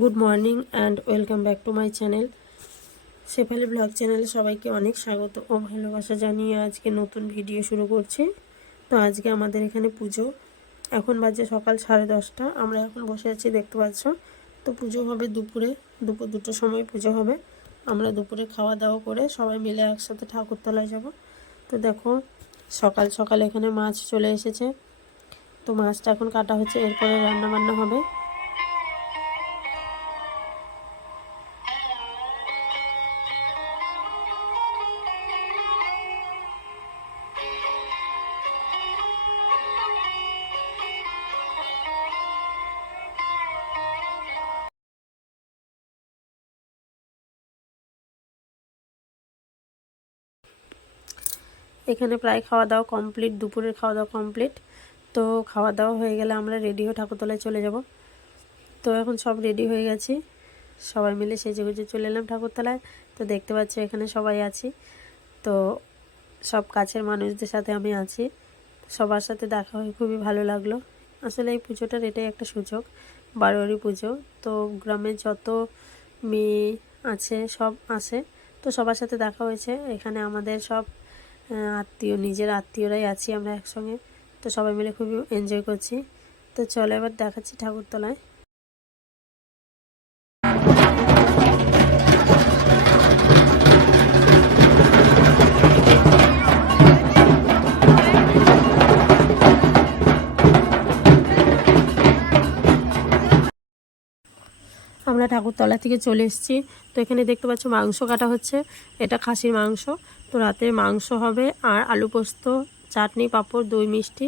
Good morning and welcome back to my channel. Shefali blog চ্যানেলে সবাইকে অনেক স্বাগত ও ভালোবাসা জানিয়ে আজকে নতুন ভিডিও শুরু করছি। তো আজকে আমাদের এখানে পুজো, এখন বাজে সকাল 10:30। আমরা এখন বসে আছি, দেখতে পাচ্ছ। তো পুজো হবে দুপুর 2টোর সময় পুজো হবে। আমরা দুপুরে খাওয়া দাওয়া করে সবাই মিলে একসাথে ঠাকুরতলায় যাব। তো দেখো, সকাল সকাল এখানে মাছ চলে এসেছে। তো মাছটা এখন কাটা হচ্ছে, এরপরে রান্না বান্না হবে। এখানে প্রায় খাওয়া দাওয়া কমপ্লিট, দুপুরের খাওয়া দাওয়া কমপ্লিট। তো খাওয়া দাওয়া হয়ে গেলে আমরা রেডি হয়ে ঠাকুরতলায় চলে যাব। তো এখন সব রেডি হয়ে গেছি, সবাই মিলে সেজে গুজে চলে এলাম ঠাকুরতলায়। তো দেখতে পাচ্ছি এখানে সবাই আছি। তো সব কাছের মানুষদের সাথে আমি আছি, সবার সাথে দেখা হয়ে খুবই ভালো লাগলো। আসলে এই পুজোটার এটাই একটা সুযোগ, বারোয়ারি পুজো। তো গ্রামে যত মেয়ে আছে সব আসে, তো সবার সাথে দেখা হয়েছে। এখানে আমাদের সব আত্মীয়, নিজের আত্মীয়রাই আছি আমরা একসঙ্গে। তো সবাই মিলে খুবই এনজয় করছি। তো চলো এবার দেখাচ্ছি ঠাকুরতলায়। আমরা ঠাকুরতলা থেকে চলে এসেছি। তো এখানে দেখতে পাচ্ছ মাংস কাটা হচ্ছে, এটা খাসির মাংস। তো রাতে মাংস হবে, আর আলু পোস্ত, চাটনি, পাঁপড়, দই, মিষ্টি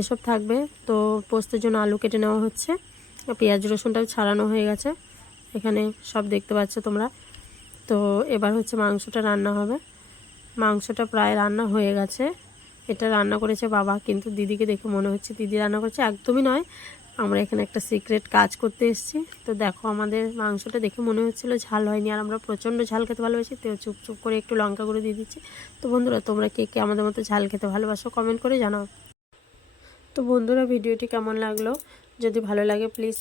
এসব থাকবে। তো পোস্তের জন্য আলু কেটে নেওয়া হচ্ছে, পেঁয়াজ রসুনটাও ছাড়ানো হয়ে গেছে, এখানে সব দেখতে পাচ্ছ তোমরা। তো এবার হচ্ছে মাংসটা রান্না হবে। মাংসটা প্রায় রান্না হয়ে গেছে। এটা রান্না করেছে বাবা, কিন্তু দিদিকে দেখে মনে হচ্ছে দিদি রান্না করেছে, একদমই নয়। আমরা এখানে একটা সিক্রেট কাজ করতে এসেছি। তো দেখো, আমাদের মাংসটা দেখে মনে হচ্ছিলো ঝাল হয়নি, আর আমরা প্রচণ্ড ঝাল খেতে ভালোবাসি। তো চুপ করে একটু লঙ্কা গুঁড়ো দিয়ে দিচ্ছি। তো বন্ধুরা, তোমরা কে কে আমাদের মতো ঝাল খেতে ভালোবাসো কমেন্ট করে জানাও। তো বন্ধুরা, ভিডিওটি কেমন লাগলো, যদি ভালো লাগে প্লিজ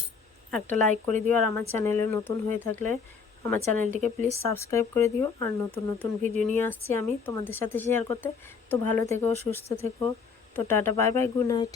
একটা লাইক করে দিও। আর আমার চ্যানেলে নতুন হয়ে থাকলে আমার চ্যানেলটিকে প্লিজ সাবস্ক্রাইব করে দিও। আর নতুন নতুন ভিডিও নিয়ে আসছি আমি তোমাদের সাথে শেয়ার করতে। তো ভালো থেকো, সুস্থ থেকো। তো tata, bye bye, good night.